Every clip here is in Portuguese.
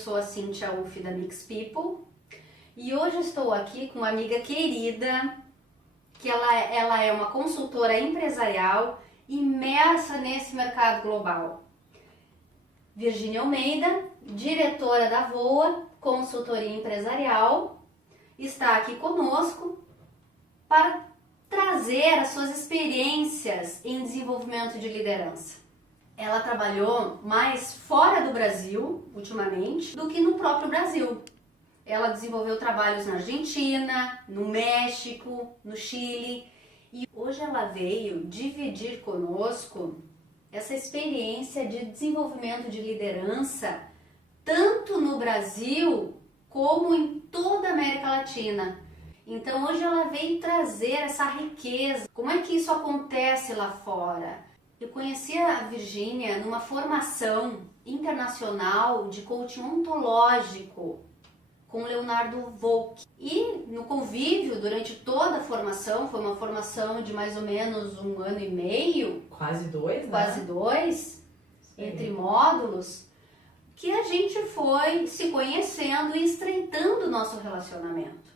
sou a Cíntia Uffi da Mix People e hoje estou aqui com uma amiga querida, que ela é uma consultora empresarial imersa nesse mercado global. Virgínia Almeida, diretora da VOA, consultoria empresarial, está aqui conosco para trazer as suas experiências em desenvolvimento de liderança. Ela trabalhou mais fora do Brasil, ultimamente, do que no próprio Brasil. Ela desenvolveu trabalhos na Argentina, no México, no Chile. E hoje ela veio dividir conosco essa experiência de desenvolvimento de liderança, tanto no Brasil como em toda a América Latina. Então hoje ela veio trazer essa riqueza. Como é que isso acontece lá fora? Eu conheci a Virgínia numa formação internacional de coaching ontológico com Leonardo Volk. E no convívio, durante toda a formação, foi uma formação de mais ou menos 1 ano e meio. Quase 2, né? Quase 2, entre módulos, que a gente foi se conhecendo e estreitando o nosso relacionamento.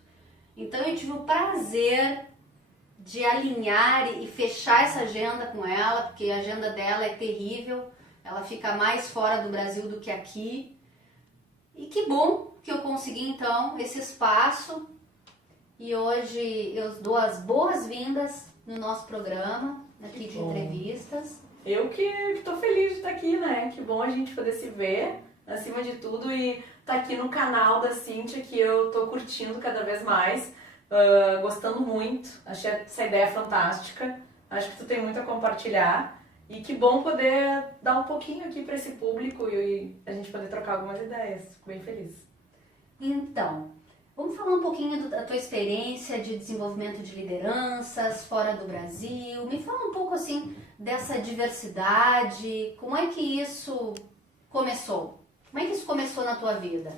Então eu tive o prazer de alinhar e fechar essa agenda com ela, porque a agenda dela é terrível, ela fica mais fora do Brasil do que aqui. E que bom que eu consegui então esse espaço e hoje eu dou as boas-vindas no nosso programa aqui de entrevistas. Eu que tô feliz de estar aqui, né? Que bom a gente poder se ver, acima de tudo, e estar aqui no canal da Cíntia, que eu tô curtindo cada vez mais. Gostando muito, achei essa ideia fantástica, acho que tu tem muito a compartilhar e que bom poder dar um pouquinho aqui para esse público e a gente poder trocar algumas ideias, fico bem feliz. Então, vamos falar um pouquinho da tua experiência de desenvolvimento de lideranças fora do Brasil, me fala um pouco assim dessa diversidade, como é que isso começou? Como é que isso começou na tua vida?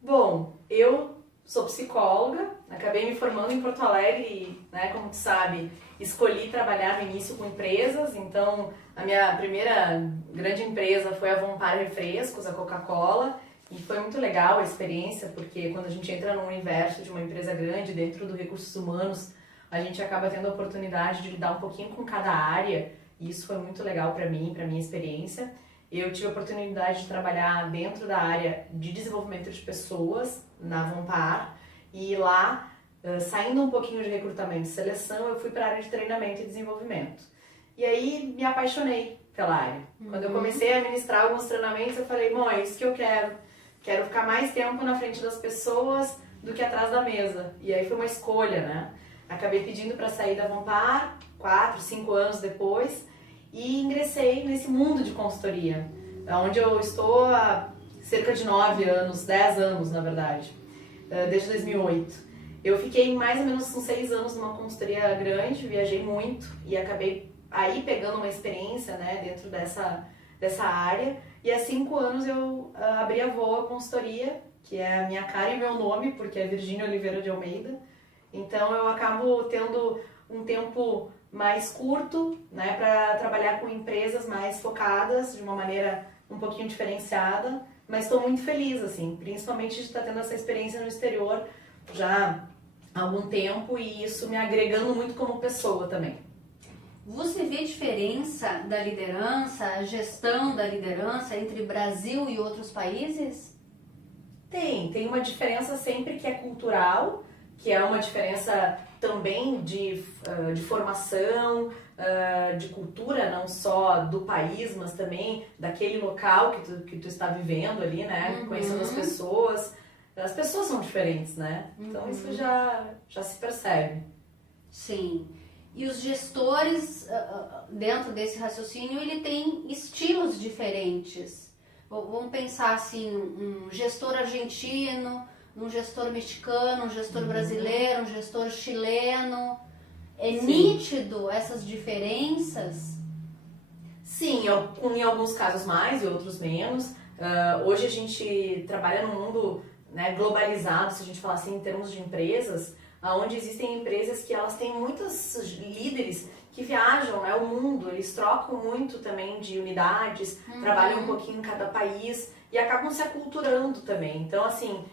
Bom, eu sou psicóloga, acabei me formando em Porto Alegre e, né, como tu sabe, escolhi trabalhar no início com empresas, então a minha primeira grande empresa foi a Vompar Refrescos, a Coca-Cola, e foi muito legal a experiência, porque quando a gente entra no universo de uma empresa grande, dentro dos recursos humanos, a gente acaba tendo a oportunidade de lidar um pouquinho com cada área, e isso foi muito legal para mim, para minha experiência. Eu tive a oportunidade de trabalhar dentro da área de desenvolvimento de pessoas, na Vompar, e lá, saindo um pouquinho de recrutamento e seleção, eu fui para a área de treinamento e desenvolvimento. E aí me apaixonei pela área. Quando eu comecei a ministrar alguns treinamentos, eu falei, bom, é isso que eu quero. Quero ficar mais tempo na frente das pessoas do que atrás da mesa. E aí foi uma escolha, né? Acabei pedindo para sair da Vompar, 4, 5 anos depois, e ingressei nesse mundo de consultoria, onde eu estou há cerca de 9 anos, 10 anos na verdade, desde 2008. Eu fiquei mais ou menos uns 6 anos numa consultoria grande, viajei muito e acabei aí pegando uma experiência, né, dentro dessa área. E há 5 anos eu abri a VOA Consultoria, que é a minha cara e meu nome, porque é Virgínia Oliveira de Almeida. Então eu acabo tendo um tempo mais curto, né, para trabalhar com empresas mais focadas, de uma maneira um pouquinho diferenciada, mas estou muito feliz, assim, principalmente de estar tendo essa experiência no exterior já há algum tempo e isso me agregando muito como pessoa também. Você vê diferença da liderança, a gestão da liderança entre Brasil e outros países? Tem uma diferença sempre que é cultural, que é uma diferença também de formação, de cultura, não só do país, mas também daquele local que tu está vivendo ali, né? Conhecendo as pessoas. As pessoas são diferentes, né? Então isso já se percebe. Sim. E os gestores, dentro desse raciocínio, ele tem estilos diferentes. Vamos pensar assim, um gestor argentino, um gestor mexicano, um gestor brasileiro, um gestor chileno. É nítido essas diferenças? Sim, em alguns casos mais e outros menos. Hoje a gente trabalha num mundo, né, globalizado, se a gente falar assim, em termos de empresas, onde existem empresas que elas têm muitos líderes que viajam, né, o mundo, eles trocam muito também de unidades, trabalham um pouquinho em cada país. e acabam se aculturando também. Então, assim,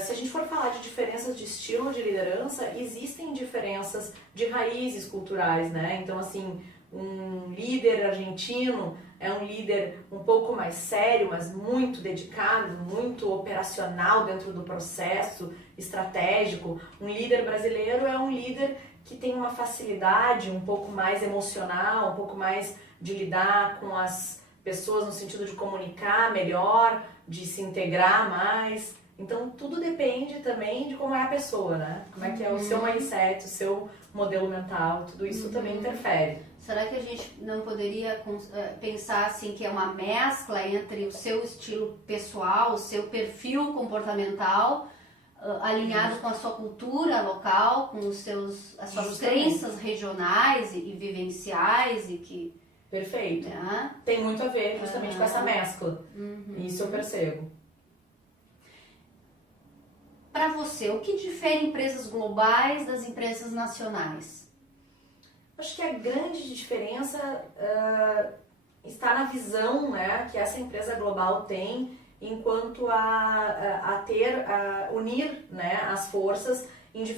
se a gente for falar de diferenças de estilo de liderança, existem diferenças de raízes culturais, né? Então, assim, um líder argentino é um líder um pouco mais sério, mas muito dedicado, muito operacional dentro do processo estratégico. Um líder brasileiro é um líder que tem uma facilidade um pouco mais emocional, um pouco mais de lidar com as pessoas no sentido de comunicar melhor, de se integrar mais. Então, tudo depende também de como é a pessoa, né? Como é que é o seu mindset, o seu modelo mental, tudo isso também interfere. Será que a gente não poderia pensar assim que é uma mescla entre o seu estilo pessoal, o seu perfil comportamental, alinhado com a sua cultura local, com as suas crenças regionais e vivenciais e que... Perfeito. Tem muito a ver justamente com essa mescla. Isso eu percebo. Para você, o que difere empresas globais das empresas nacionais? Acho que a grande diferença está na visão, né, que essa empresa global tem enquanto a unir, né, as forças em de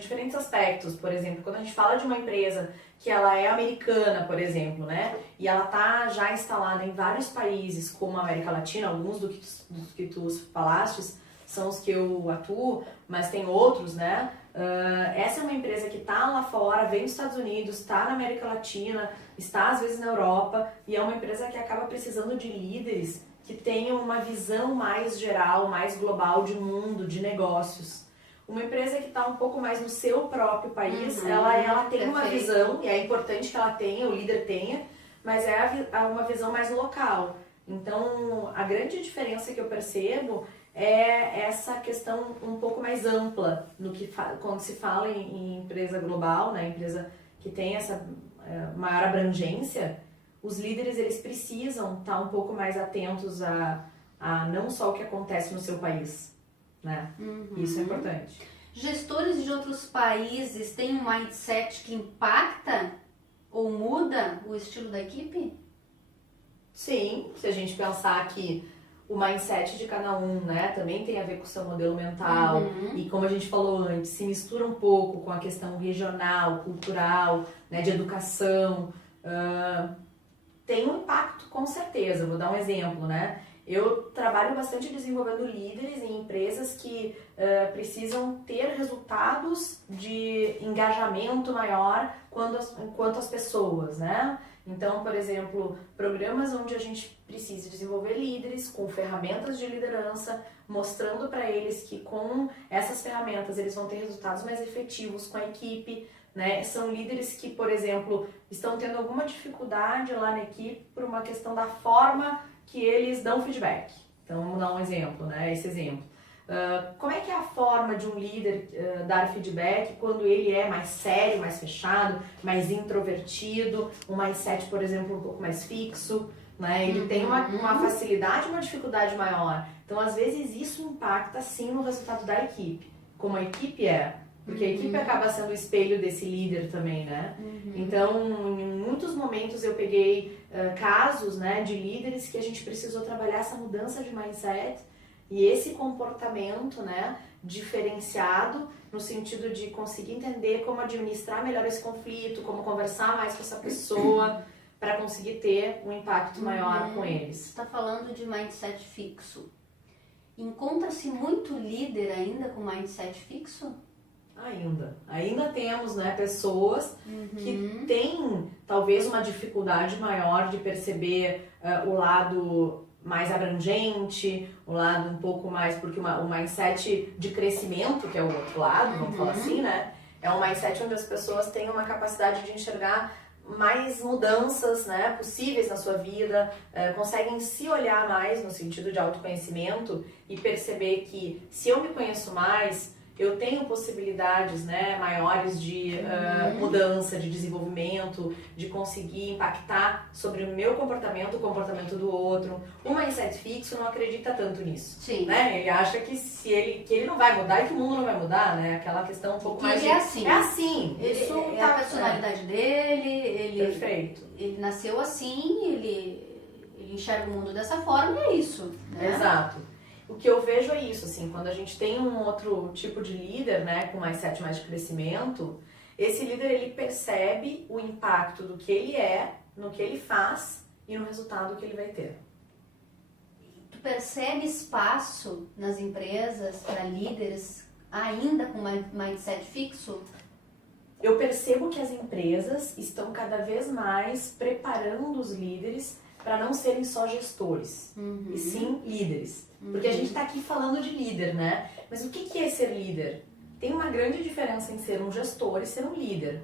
diferentes aspectos. Por exemplo, quando a gente fala de uma empresa que ela é americana, por exemplo, né, e ela está já instalada em vários países como a América Latina, alguns dos que tu falaste são os que eu atuo, mas tem outros, né? Essa é uma empresa que está lá fora, vem dos Estados Unidos, está na América Latina, está às vezes na Europa, e é uma empresa que acaba precisando de líderes que tenham uma visão mais geral, mais global de mundo, de negócios. Uma empresa que está um pouco mais no seu próprio país, ela tem uma visão, e é importante que ela tenha, o líder tenha, mas é uma visão mais local. Então, a grande diferença que eu percebo é essa questão um pouco mais ampla no que quando se fala em empresa global, né, empresa que tem essa maior abrangência, os líderes eles precisam estar um pouco mais atentos a não só o que acontece no seu país, né? Isso é importante. Gestores de outros países têm um mindset que impacta ou muda o estilo da equipe? Sim, se a gente pensar que o mindset de cada um, né, também tem a ver com o seu modelo mental e como a gente falou antes, se mistura um pouco com a questão regional, cultural, né, de educação, tem um impacto com certeza. Vou dar um exemplo, né? Eu trabalho bastante desenvolvendo líderes em empresas que precisam ter resultados de engajamento maior quanto às pessoas, né? Então, por exemplo, programas onde a gente precisa desenvolver líderes com ferramentas de liderança, mostrando para eles que com essas ferramentas eles vão ter resultados mais efetivos com a equipe, né? São líderes que, por exemplo, estão tendo alguma dificuldade lá na equipe por uma questão da forma que eles dão feedback. Então, vamos dar um exemplo, né? Esse exemplo. Como é que é a forma de um líder dar feedback quando ele é mais sério, mais fechado, mais introvertido, um mindset, por exemplo, um pouco mais fixo, né? Ele tem uma facilidade, uma dificuldade maior. Então, às vezes, isso impacta, sim, no resultado da equipe. Como a equipe é. Porque a equipe acaba sendo o espelho desse líder também, né? Então, em muitos momentos eu peguei casos, né, de líderes que a gente precisou trabalhar essa mudança de mindset e esse comportamento, né, diferenciado no sentido de conseguir entender como administrar melhor esse conflito, como conversar mais com essa pessoa para conseguir ter um impacto maior com eles. Você está falando de mindset fixo. Encontra-se muito líder ainda com mindset fixo? Ainda temos, né, pessoas que têm talvez uma dificuldade maior de perceber o lado mais abrangente, o lado um pouco mais, porque o mindset de crescimento, que é o outro lado, vamos falar assim, né, é um mindset onde as pessoas têm uma capacidade de enxergar mais mudanças, né, possíveis na sua vida, conseguem se olhar mais no sentido de autoconhecimento e perceber que se eu me conheço mais, eu tenho possibilidades, né, maiores de mudança, de desenvolvimento, de conseguir impactar sobre o meu comportamento, o comportamento do outro. O mindset fixo não acredita tanto nisso. Sim. Né? Ele acha que que ele não vai mudar e que o mundo não vai mudar, né? Aquela questão um pouco mais... Ele é assim. É assim. Isso é a personalidade dele, Perfeito. Ele nasceu assim, ele ele enxerga o mundo dessa forma e é isso, né? Exato. O que eu vejo é isso, assim, quando a gente tem um outro tipo de líder, né, com mindset mais de crescimento, esse líder, ele percebe o impacto do que ele é, no que ele faz e no resultado que ele vai ter. Tu percebe espaço nas empresas para líderes ainda com mindset fixo? Eu percebo que as empresas estão cada vez mais preparando os líderes para não serem só gestores, e sim líderes. Porque a gente está aqui falando de líder, né? Mas o que é ser líder? Tem uma grande diferença em ser um gestor e ser um líder.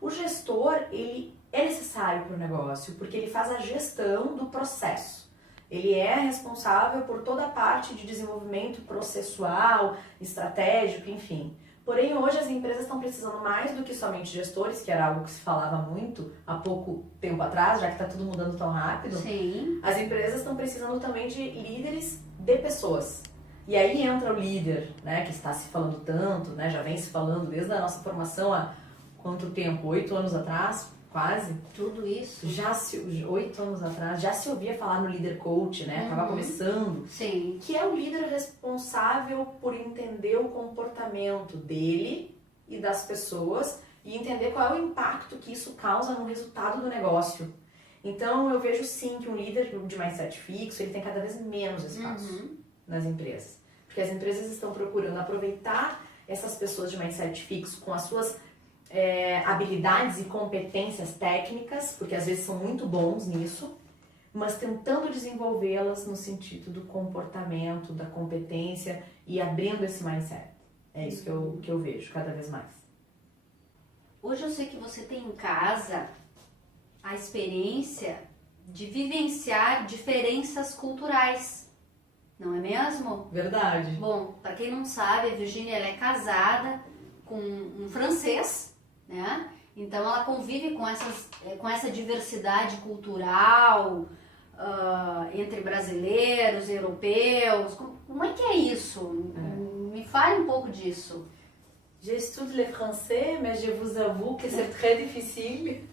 O gestor, ele é necessário para o negócio, porque ele faz a gestão do processo. Ele é responsável por toda a parte de desenvolvimento processual, estratégico, enfim. Porém, hoje as empresas estão precisando mais do que somente gestores, que era algo que se falava muito há pouco tempo atrás, já que está tudo mudando tão rápido. Sim. As empresas estão precisando também de líderes de pessoas. E aí entra o líder, né, que está se falando tanto, né, já vem se falando desde a nossa formação há quanto tempo? 8 anos atrás, quase? Tudo isso. 8 anos atrás, já se ouvia falar no líder coach, né, estava começando. Sim. Que é o líder responsável por entender o comportamento dele e das pessoas e entender qual é o impacto que isso causa no resultado do negócio. Então, eu vejo sim que um líder de mindset fixo, ele tem cada vez menos espaço nas empresas. Porque as empresas estão procurando aproveitar essas pessoas de mindset fixo com as suas habilidades e competências técnicas, porque às vezes são muito bons nisso, mas tentando desenvolvê-las no sentido do comportamento, da competência e abrindo esse mindset. É isso que eu vejo cada vez mais. Hoje eu sei que você tem em casa a experiência de vivenciar diferenças culturais, não é mesmo? Verdade. Bom, para quem não sabe, a Virginia ela é casada com um francês, né? Então ela convive com essa diversidade cultural entre brasileiros, europeus. Como é que é isso? Me fale um pouco disso. J'étudie le français, mais je vous avoue que c'est très difficile.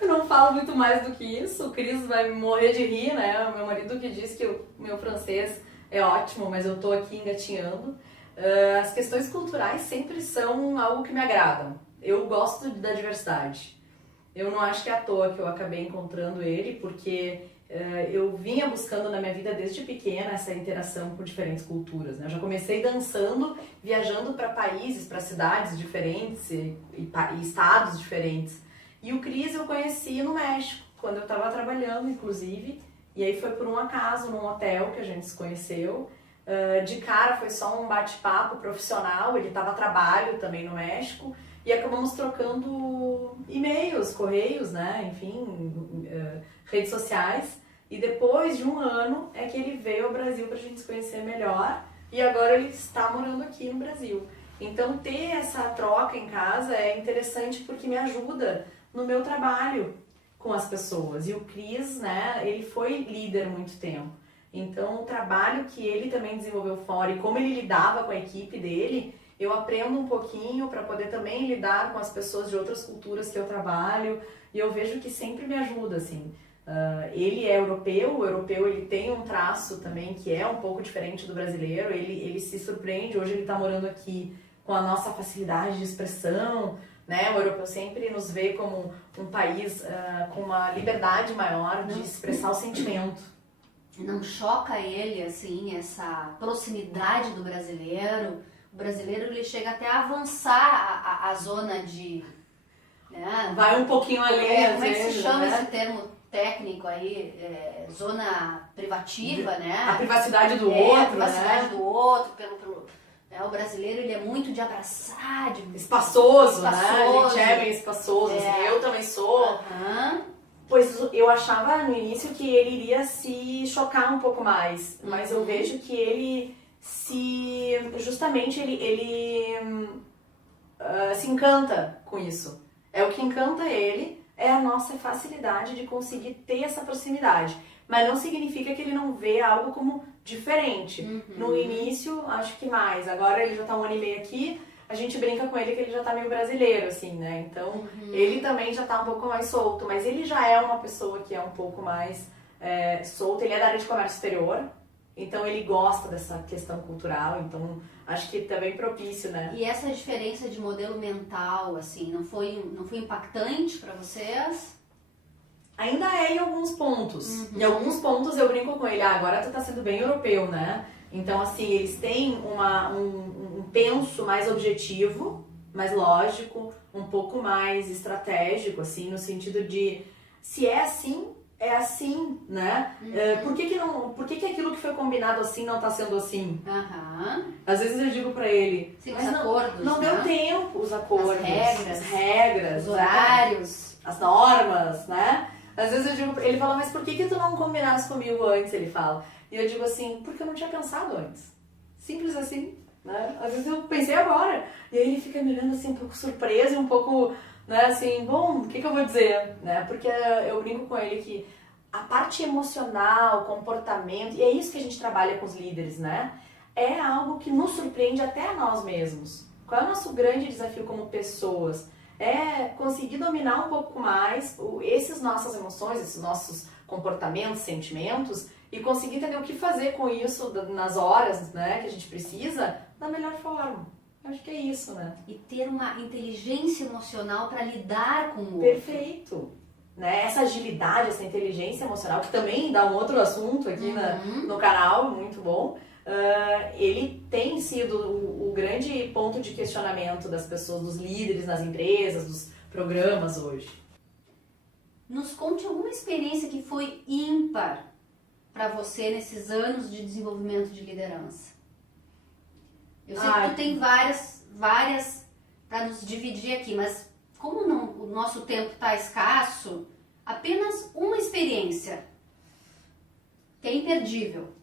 Eu não falo muito mais do que isso. O Cris vai morrer de rir, né? O meu marido que diz que o meu francês é ótimo, mas eu tô aqui engatinhando. As questões culturais sempre são algo que me agradam. Eu gosto da diversidade. Eu não acho que é à toa que eu acabei encontrando ele, porque eu vinha buscando na minha vida desde pequena essa interação com diferentes culturas, né? Eu já comecei dançando, viajando para países, para cidades diferentes e estados diferentes. E o Cris eu conheci no México, quando eu estava trabalhando, inclusive. E aí foi por um acaso, num hotel que a gente se conheceu. De cara foi só um bate-papo profissional, ele estava a trabalho também no México. E acabamos trocando e-mails, correios, né? Enfim, redes sociais. E depois de um ano é que ele veio ao Brasil para a gente se conhecer melhor. E agora ele está morando aqui no Brasil. Então ter essa troca em casa é interessante porque me ajuda no meu trabalho com as pessoas. E o Cris, né, ele foi líder há muito tempo. Então o trabalho que ele também desenvolveu fora e como ele lidava com a equipe dele, eu aprendo um pouquinho para poder também lidar com as pessoas de outras culturas que eu trabalho. E eu vejo que sempre me ajuda, assim. Ele é europeu, o europeu ele tem um traço também que é um pouco diferente do brasileiro. Ele se surpreende, hoje ele está morando aqui com a nossa facilidade de expressão, né? O europeu sempre nos vê como um país com uma liberdade maior de expressar o sentimento. Não choca ele, assim, essa proximidade do brasileiro? O brasileiro, ele chega até a avançar a zona de... Né? Vai um pouquinho além, como é que se chama, né? esse termo técnico aí? Zona privativa, né? A privacidade do outro, a privacidade né? do outro, né? O brasileiro, ele é muito de abraçar, de... Espaçoso, né? A Espaçoso. gente é bem espaçoso, assim, eu também sou. Pois eu achava no início que ele iria se chocar um pouco mais, mas eu vejo que ele justamente ele se encanta com isso. É o que encanta ele, é a nossa facilidade de conseguir ter essa proximidade. Mas não significa que ele não vê algo como diferente. No início, acho que mais. Agora ele já tá 1 ano e meio aqui, a gente brinca com ele que ele já tá meio brasileiro, assim, né? Então, ele também já tá um pouco mais solto, mas ele já é uma pessoa que é um pouco mais solto, ele é da área de comércio exterior, então ele gosta dessa questão cultural, então acho que tá bem propício, né? E essa diferença de modelo mental, assim, não foi impactante para vocês? Ainda é em alguns pontos. Em alguns pontos eu brinco com ele, agora tu tá sendo bem europeu, né? Então, assim, eles têm um penso mais objetivo, mais lógico, um pouco mais estratégico, assim, no sentido de se é assim, né? Por que aquilo que foi combinado assim não tá sendo assim? Às vezes eu digo pra ele, sim, mas os acordos, não deu tempo, os acordos, as regras, os horários, as normas, né? Às vezes eu digo, ele fala, mas por que tu não combinasse comigo antes? Ele fala. E eu digo assim, porque eu não tinha pensado antes. Simples assim, né? Às vezes eu pensei agora. E aí ele fica me olhando assim, um pouco surpreso e um pouco, né, assim, bom, o que eu vou dizer? Né? Porque eu brinco com ele que a parte emocional, comportamento, e é isso que a gente trabalha com os líderes, né? É algo que nos surpreende até a nós mesmos. Qual é o nosso grande desafio como pessoas? É conseguir dominar um pouco mais essas nossas emoções, esses nossos comportamentos, sentimentos e conseguir entender o que fazer com isso nas horas, né, que a gente precisa da melhor forma. Acho que é isso, né? E ter uma inteligência emocional para lidar com o outro. Perfeito. Né? Essa agilidade, essa inteligência emocional, que também dá um outro assunto aqui no canal, muito bom. Ele tem sido o grande ponto de questionamento das pessoas, dos líderes nas empresas, dos programas hoje. Nos conte alguma experiência que foi ímpar para você nesses anos de desenvolvimento de liderança. Eu sei que tu tem várias para nos dividir aqui, mas como o nosso tempo está escasso, apenas uma experiência que é imperdível.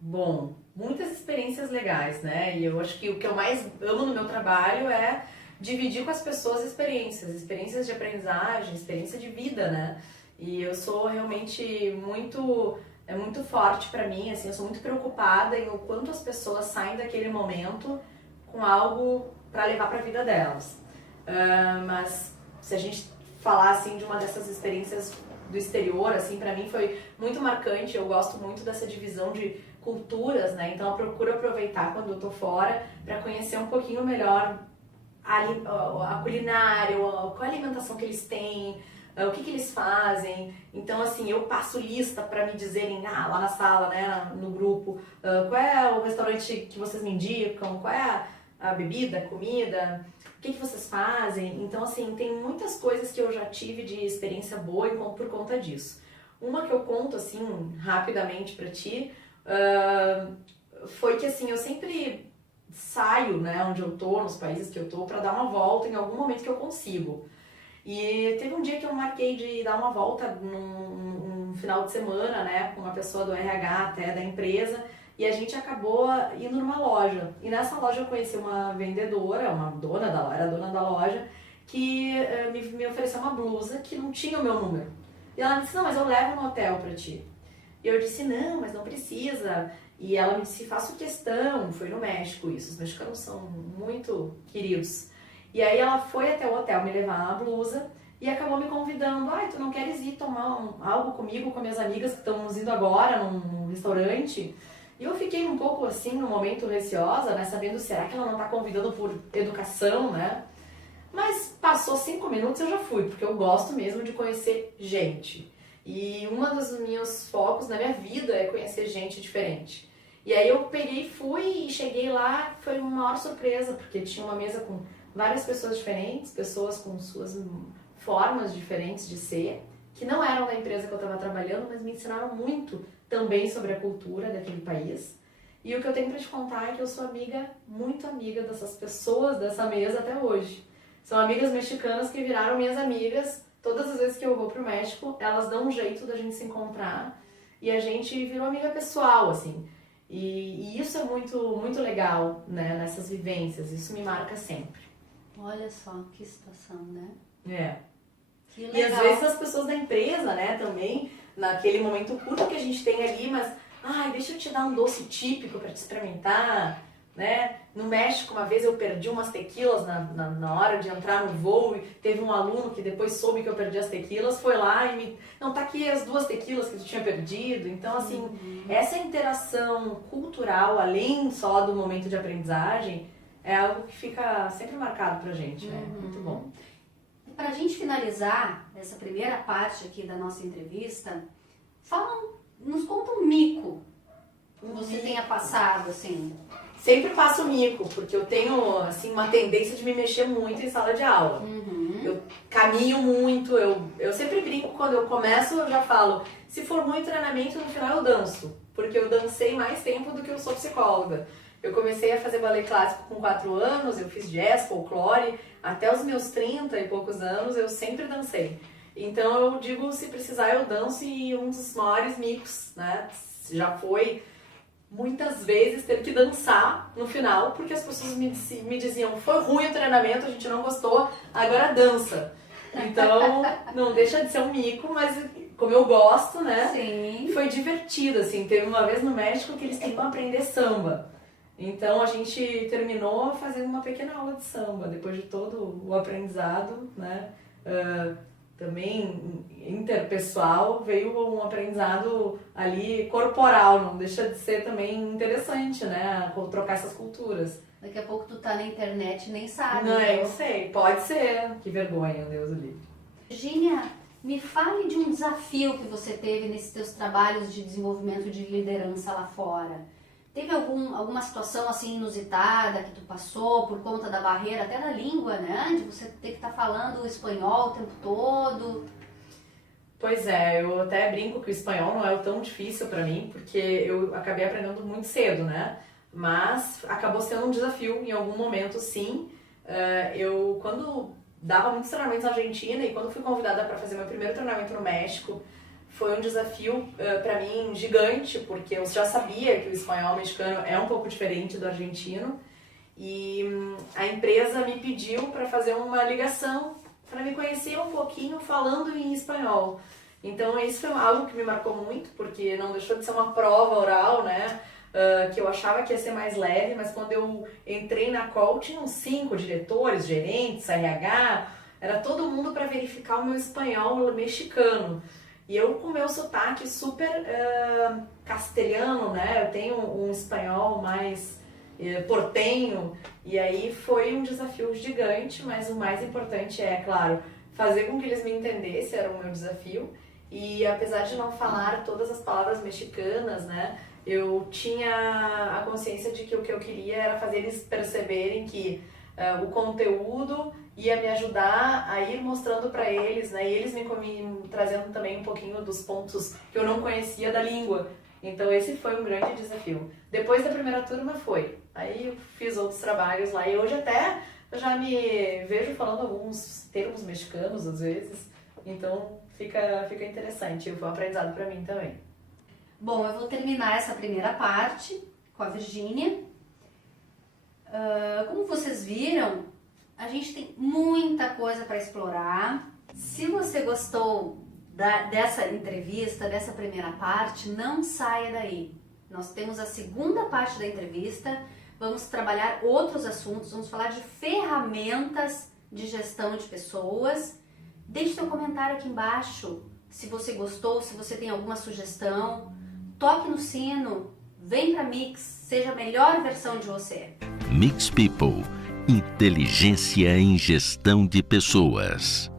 Bom, muitas experiências legais, né? E eu acho que o que eu mais amo no meu trabalho é dividir com as pessoas experiências de aprendizagem, experiência de vida, né? E eu sou realmente muito forte pra mim, assim, eu sou muito preocupada em o quanto as pessoas saem daquele momento com algo pra levar pra vida delas. Mas se a gente falar, assim, de uma dessas experiências do exterior, assim, pra mim foi muito marcante, eu gosto muito dessa divisão de culturas, né? Então eu procuro aproveitar quando eu tô fora para conhecer um pouquinho melhor a culinária, qual a alimentação que eles têm, o que eles fazem. Então, assim, eu passo lista para me dizerem lá na sala, né, no grupo, qual é o restaurante que vocês me indicam, qual é a bebida, a comida, o que vocês fazem. Então, assim, tem muitas coisas que eu já tive de experiência boa por conta disso. Uma que eu conto, assim, rapidamente para ti, foi que, assim, eu sempre saio, né, onde eu tô, nos países que eu tô, para dar uma volta em algum momento que eu consigo. E teve um dia que eu marquei de dar uma volta num final de semana, né, com uma pessoa do RH até da empresa, e a gente acabou indo numa loja. E nessa loja eu conheci uma vendedora, era dona da loja, que me ofereceu uma blusa que não tinha o meu número. E ela me disse, não, mas eu levo no hotel pra ti. E eu disse, não, mas não precisa. E ela me disse, faço questão, foi no México isso, os mexicanos são muito queridos. E aí ela foi até o hotel me levar a blusa e acabou me convidando, tu não queres ir tomar algo comigo, com minhas amigas que estamos indo agora num restaurante? E eu fiquei um pouco assim, no momento receosa, né, sabendo, será que ela não tá convidando por educação, né? Mas passou 5 minutos e eu já fui, porque eu gosto mesmo de conhecer gente. E um dos meus focos na minha vida é conhecer gente diferente. E aí eu peguei, fui e cheguei lá, foi uma maior surpresa, porque tinha uma mesa com várias pessoas diferentes, pessoas com suas formas diferentes de ser, que não eram da empresa que eu estava trabalhando, mas me ensinaram muito também sobre a cultura daquele país. E o que eu tenho para te contar é que eu sou muito amiga dessas pessoas dessa mesa até hoje. São amigas mexicanas que viraram minhas amigas. Todas as vezes que eu vou pro México, elas dão um jeito da gente se encontrar e a gente virou amiga pessoal, assim. E isso é muito, muito legal, né, nessas vivências. Isso me marca sempre. Olha só, que situação, né? É. Que legal. E às vezes as pessoas da empresa, né, também, naquele momento curto que a gente tem ali, mas, deixa eu te dar um doce típico para te experimentar. né? No México, uma vez eu perdi umas tequilas na hora de entrar no voo e teve um aluno que depois soube que eu perdi as tequilas, foi lá e me... Não, tá aqui as 2 tequilas que tu tinha perdido. Então, assim, essa interação cultural, além só do momento de aprendizagem, é algo que fica sempre marcado pra gente, né? Muito bom. Pra gente finalizar essa primeira parte aqui da nossa entrevista, nos conta um mico que você tenha passado, assim. Sempre passo mico, porque eu tenho, assim, uma tendência de me mexer muito em sala de aula. Eu caminho muito, eu sempre brinco quando eu começo, eu já falo, se for muito treinamento, no final eu danço, porque eu dancei mais tempo do que eu sou psicóloga. Eu comecei a fazer balé clássico com 4 anos, eu fiz jazz, folclore, até os meus 30 e poucos anos eu sempre dancei. Então eu digo, se precisar eu danço, e um dos maiores micos, né, já foi muitas vezes ter que dançar no final, porque as pessoas me diziam, foi ruim o treinamento, a gente não gostou, agora dança. Então, não deixa de ser um mico, mas como eu gosto, né? Sim. Foi divertido, assim. Teve uma vez no México que eles queriam aprender samba. Então, a gente terminou fazendo uma pequena aula de samba, depois de todo o aprendizado, né? Também interpessoal, veio um aprendizado ali corporal, não deixa de ser também interessante, né? Trocar essas culturas. Daqui a pouco tu tá na internet e nem sabe. Não, né? eu sei, pode ser. Que vergonha, Deus o livre. Virgínia, me fale de um desafio que você teve nesses teus trabalhos de desenvolvimento de liderança lá fora. Teve alguma situação assim inusitada que tu passou por conta da barreira até da língua, né? De você ter que estar falando espanhol o tempo todo. Pois é, eu até brinco que o espanhol não é tão difícil para mim, porque eu acabei aprendendo muito cedo, né? Mas acabou sendo um desafio em algum momento, sim. Eu, quando dava muitos treinamentos na Argentina e quando fui convidada para fazer meu primeiro treinamento no México, foi um desafio para mim gigante, porque eu já sabia que o espanhol mexicano é um pouco diferente do argentino, e a empresa me pediu para fazer uma ligação para me conhecer um pouquinho falando em espanhol. Então isso foi algo que me marcou muito, porque não deixou de ser uma prova oral, né? Que eu achava que ia ser mais leve, mas quando eu entrei na call tinham 5 diretores, gerentes, RH, era todo mundo para verificar o meu espanhol mexicano. E eu com o meu sotaque super castelhano, né? Eu tenho um espanhol mais portenho, e aí foi um desafio gigante, mas o mais importante é, claro, fazer com que eles me entendessem, era o meu desafio. E apesar de não falar todas as palavras mexicanas, né? Eu tinha a consciência de que o que eu queria era fazer eles perceberem que o conteúdo ia me ajudar a ir mostrando para eles, né? E eles me trazendo também um pouquinho dos pontos que eu não conhecia da língua. Então esse foi um grande desafio. Depois da primeira turma foi. Aí eu fiz outros trabalhos lá e hoje até eu já me vejo falando alguns termos mexicanos às vezes. Então fica interessante. Foi um aprendizado para mim também. Bom, eu vou terminar essa primeira parte com a Virgínia. Como vocês viram, a gente tem muita coisa para explorar. Se você gostou dessa entrevista, dessa primeira parte, não saia daí. Nós temos a segunda parte da entrevista, vamos trabalhar outros assuntos, vamos falar de ferramentas de gestão de pessoas. Deixe seu comentário aqui embaixo, se você gostou, se você tem alguma sugestão. Toque no sino, vem para Mix, seja a melhor versão de você. Mix People, inteligência em gestão de pessoas.